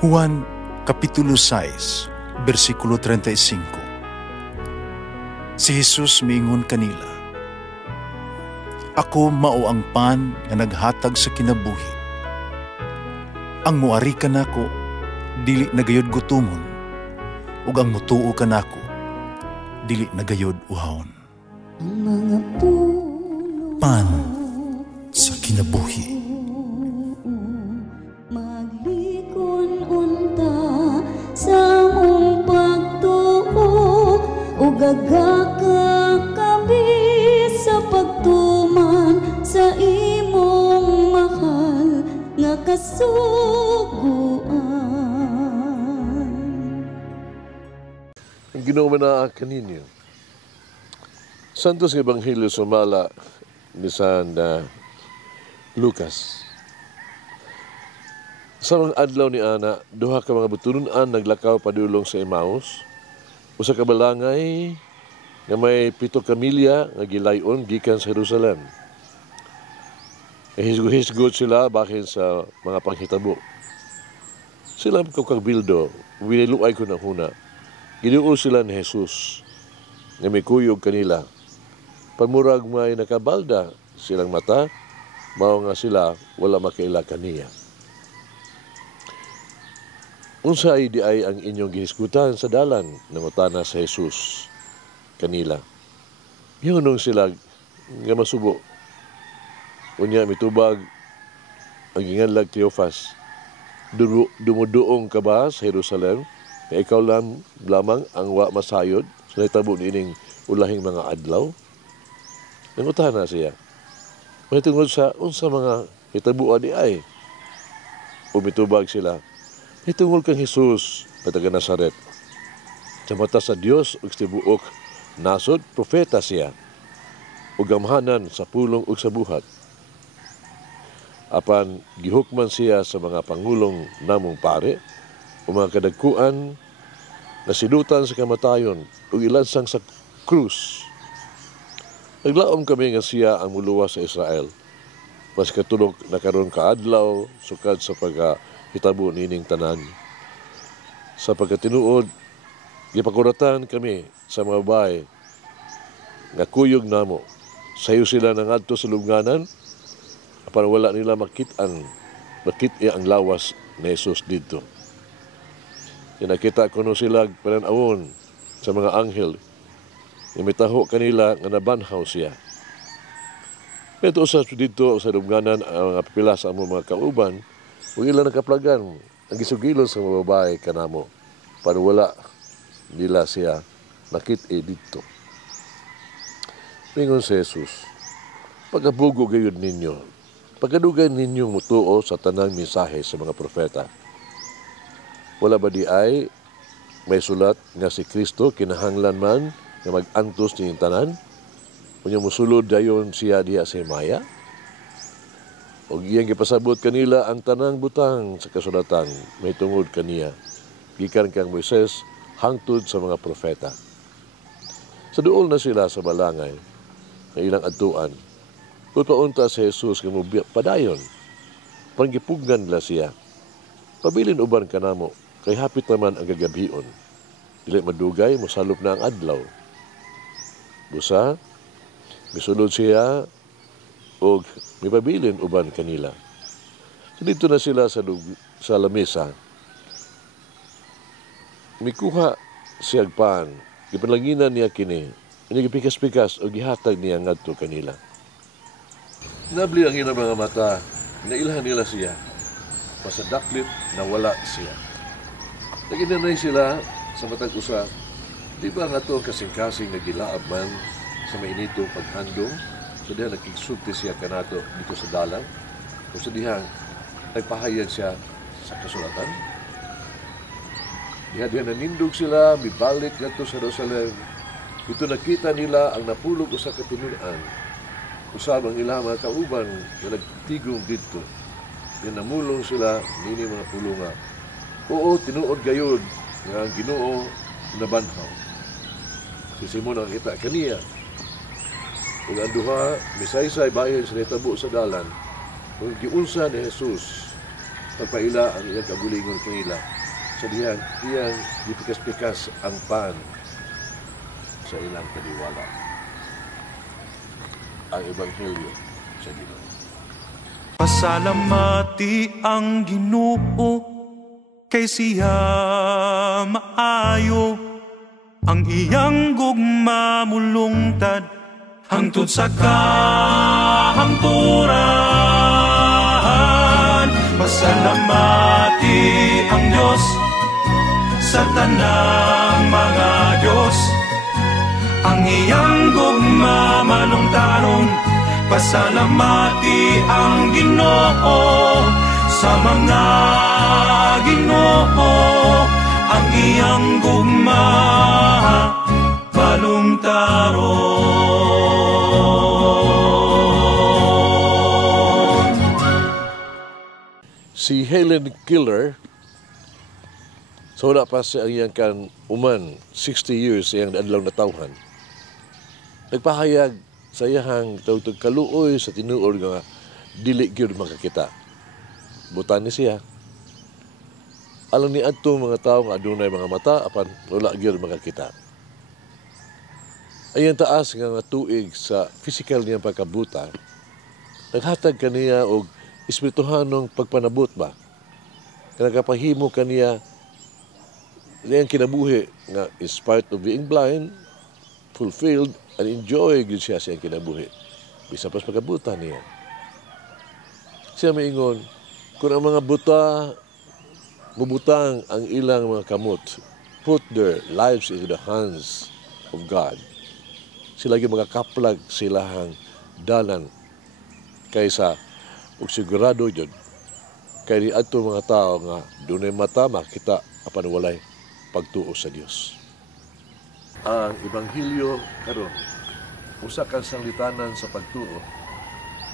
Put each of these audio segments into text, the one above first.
Juan Kapitulo 6, versikulo 35. Si Jesus miingon kanila, "Ako mao ang pan nga naghatag sa kinabuhi. Ang muari kanako dili nagayod gutomon, ug ang mutuo kanako dili nagayod uhawon." Ang mga puno Pan sa kinabuhi. maglikon unta sa mong pagtuo ug gagaka kami sa pagtuman sa imong mahal nga kasuguan. Ang ginawa kaninyo. Santos Ebanghelyo sumala ni San Lucas. Sa mga adlaw ni Ana, duha ka mga butununan naglakaw padulong sa Emmaus. Usa ka balangay nga may 7 ka milya nga gilayon gikan sa Jerusalem. Hisgo-hisgot sila bahin sa mga panghitabo. Sila ko kagbildo, winiluay ko na huna. Ginuo sila ni Jesus nga may kuyog kanila. Pamurag may nakabalda silang mata, mao nga sila wala makaila kaniya. Unsay di ay ang inyong gihisgutan sa dalan, nangutana sa Jesus kanila. Yunong sila nga masubo. Unya mitubag ang ginganlag Cleophas. Dumuduong ka ba sa Jerusalem na ikaw lamang ang wa masayod sa nahitabo niining ulahing mga adlaw? Nangutana siya. May tungod sa unsa mga hitabuan di ay. Umitubag sila. May tungod kang Jesus, taga Nazaret. Sa mata sa Dios ug sa tibuok nasod, propeta siya. Ug gamhanan sa pulong ug sa buhat. Apan gihukman siya sa mga pangulong namong pare o mga kadagkuan na sidutan sa kamatayon ug ilansang sa krus. Naglaom kami nga siya ang muluwa sa Israel. Mas katulog na karon kaadlaw sukad sa pagkahitabo nining tanan. Sa pagkatinuod, gipakuratan kami sa mga bahay nga kuyog namo. Sayo sila nangadto sa lubnganan apan wala nila makit-an ang lawas ni Jesus dito. Nakita ko no sila pananawon sa mga anghel. Imitaho kanila nga nabanhaw siya. Ito usap dito sa lubnganan ang mga pipila sa among mga kauban, ug ila nakaplagan ang gisugilon sa mga babae kanamo para wala nila siya nakit-e dito. Mingon si Jesus, pagabugo gayud ninyo, pagadugan ninyong mutuo sa tanang mensahe sa mga propeta. Wala ba di ay may sulat nga si Kristo kinahanglan man nga mag-antos niyong tanan? Kung musulod dayon siya diha sa Himaya? O iyang gipasabot kanila ang tanang butang sa kasulatan, may tungod kaniya. Gikan kang Moises, hangtod sa mga propeta. Sa duol na sila sa balangay, na ilang adtuan, kung paunta si Jesus nga padayon, panggipugnan nila siya. Pabilin uban ka namo, kay hapit naman ang gagabion. Dili madugay, mosalop na ang adlaw. Busa, misulod siya o mipabilin uban kanila. So dito na sila sa lamesa. Mikuha siya pan, gipanlanginan niya kini, inigipikas-pikas o gihatag niya ngadto kanila. Nabli ang ilang mga mata, nailhan nila siya. Masadaklit na wala siya. Naginanay sila sa matag usa. Di ba nga ito kasing-kasing nagilaab man sa mainitong paghandong? So diha nagkigsulti siya kanato dito sa dalan? O sa diha nagpahayag siya sa kasulatan? Diha nanindog sila, mibalik dito sa Jerusalem. Ito nakita nila ang napulog usa ka tinunan. Usab ang ilang mga kauban na nagtigong dito. Yan namulong sila, nini mga pulunga. Oo, tinuod gayod nga ang Ginoo nabanhaw. Si Simon ang kita kaniya. Ug ang duha, misaysay bayon sa netabo sa dalan. Kung giunsa ni Jesus, pagpaila ang iyang kabulingon kanila. Sa iyang dipikas-pikas ang pan sa ilang kaniwala. Ang Ebanghelyo sa Ginoo. Pasalamati ang Ginoo kay siya maayo, ang iyang gugma mulungtad hangtod sa kahangturan. Pasalamati ang Diyos sa tanang mga Diyos, ang iyang gugma malungtaron. Pasalamati ang Ginoo sa mga Ginoo, ang iyang gugma malungtaron. Si Helen Keller, so wala pa sa iyang kan uman 60 years iyang adlaw na tawhan, nagpahayag sa iyang tawtog kaluoy sa tinuod nga dili gyud makakita. Butan ni siya. Alang ni adto mga tawo nga adunay mga mata apan wala gyud makakita. Ayang taas nga tuig sa physical niyang pagkabuta, naghatag kaniya og espirituhanong pagpanabot ba? Nagapahimo kaniya iyang kinabuhi nga in spite of being blind, fulfilled and enjoy gyud siya sa iyang kinabuhi. Bisa pas pagkabuta niya. Siya maingon, kung ang mga buta mubutang ang ilang mga kamot, put their lives into the hands of God, sila gyud magakaplag silahang dalan kaysa ug sigurado jud kay adto mga tao nga dunay mata makita apan walay pagtuo sa Dios. Ang Ebanghelyo karon usa ka sanglitanan sa pagtuo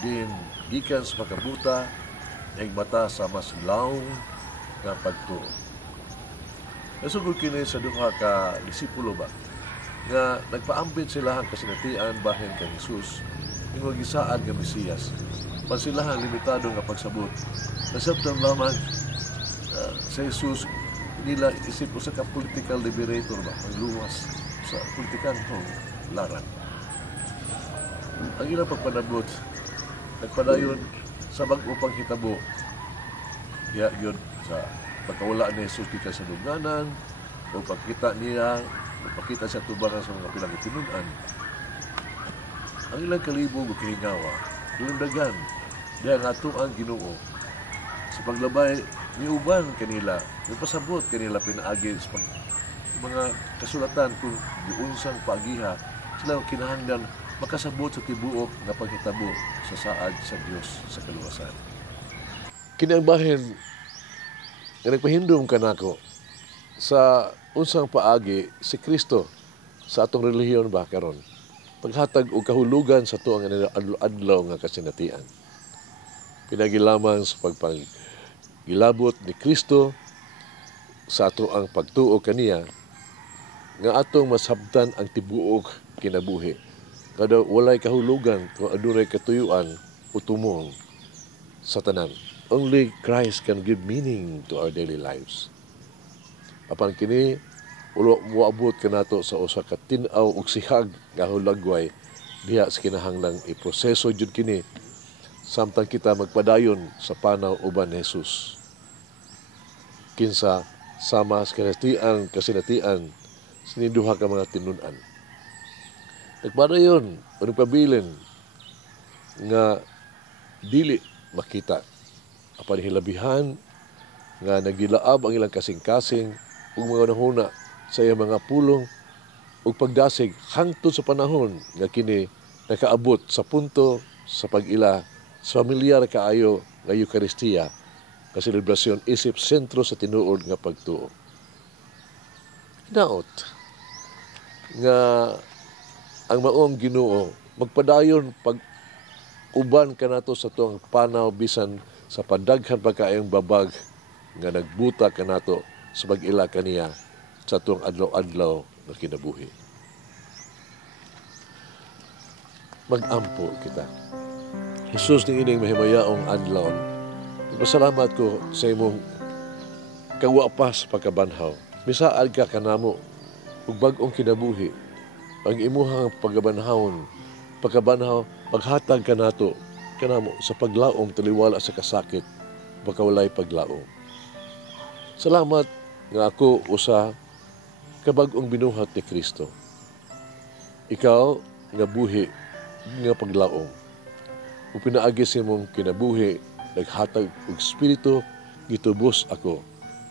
din gikan sa pagkabuta ug mata sa mas lawom nga pagtuo. Nasugod kini sa duha ka disipulo ba nga nagpaambit sila ang kasinatian bahin kay Jesus ing gisaad nga Mesiyas. Pan sila ang limitado nga pagsabot. Nasabtan lamang sa Jesus nila isip usa ka political liberator ba ang luwas sa politikantong laran. Ang ilang pagpanabot nagpadayon sa bag-o panghitabo diya yun sa pagkawala ni Jesus kita sa lugnanan o pagkita niya o pagkita sa tubangan sa mga pilang itinunan. Ang ilang kalibog o kihingawa dundagan diya nga ito ang Ginoo sa paglabay ni uban kanila nagpasabot kanila pinaagi sa mga kasulatan kung giunsang paagiha sila kinahanglan makasabot sa tibuok nga paghitabo sa saad sa Dios sa kaluwasan. Kini ang bahin nga nagpahindom kanako sa unsang paagi si Kristo sa atong relihiyon ba karon paghatag og kahulugan sa tuang adlaw nga kasinatian. Pinagi lamang sa pagpagilabot ni Kristo sa ato ang pagtuo kaniya nga atong masabtan ang tibuok kinabuhi. Kada walay kahulugan kung adunay katuyuan o tumong sa tanan. Only Christ can give meaning to our daily lives. Apan kini moabot kanato sa usa ka tin-aw ug sihag nga hulagway diha sa kinahanglang iproseso jud kini samtang kita magpadayon sa panaw uban ni Jesus. Kinsa sama sa kasinatian siniduha ka mga tinun-an. Nagpadayon o nagpabilin nga dili makita apan hilabihan nga nagilaab ang ilang kasing-kasing ug mga nahuna sa iyang mga pulong ug pagdasig hangtod sa panahon nga kini nakaabot sa punto sa pag-ila sa pamilyar kaayo nga Eucharistia nga selebrasyon isip sentro sa tinuod nga pagtuo. Hinaot nga ang maong Ginoo magpadayon pag uban kanato sa tuang panaw bisan sa padaghan pagkaayong babag nga nagbuta kanato sa pag-ila kaniya sa tuang adlaw-adlaw na kinabuhi. Mag-ampo kita. Jesus ning ining mahimayaong adlaw Pasalamat ko sa imong kawapas pagkabanhaw. Misaad ka kanamo ug bag-ong kinabuhi. Ang imuhang pagkabanhawon, paghatag ka nato kanamo sa paglaom taliwala sa kasakit, pagkawalay paglaom. Salamat nga ako usa kabag-ong binuhat ni Kristo. Ikaw nga buhi nga paglaom. Ug pinaagi sa imong kinabuhi, naghatag og espiritu, gitubos ako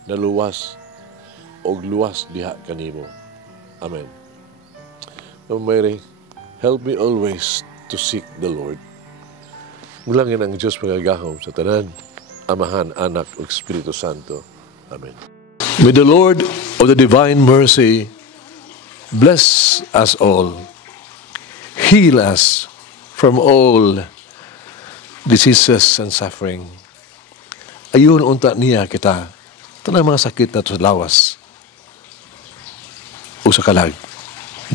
na luwas og luwas diha kanimo. Amen. Mama Mary, help me always to seek the Lord. Mulangin ang Diyos magagahom sa tanan, Amahan, Anak ug Espiritu Santo. Amen. May the Lord of the divine mercy bless us all, heal us from all diseases and suffering. Ayun unta niya kita, tanang mga sakit na sa lawas o sa kalag,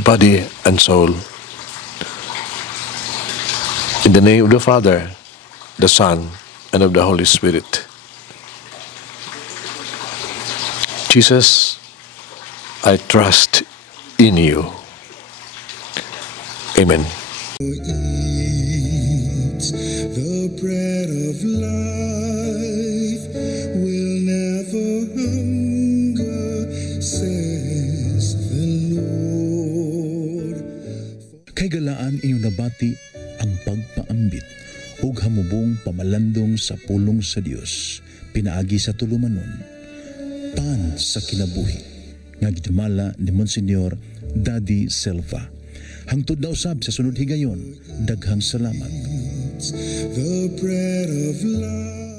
body and soul. In the name of the Father, the Son, and of the Holy Spirit. Jesus, I trust in you. Amen. The bread of life will never hunger, says the Lord. Kay galaan inyong nabati ang pagpaambit ug hamubong pamalandong sa pulong sa Dios, pinaagi sa tulumanon, pan sa kinabuhi, nga gidumala ni Monsignor Daddy Silva. Hangtod na usab sa sunod higayon, daghang salamat. The bread of life.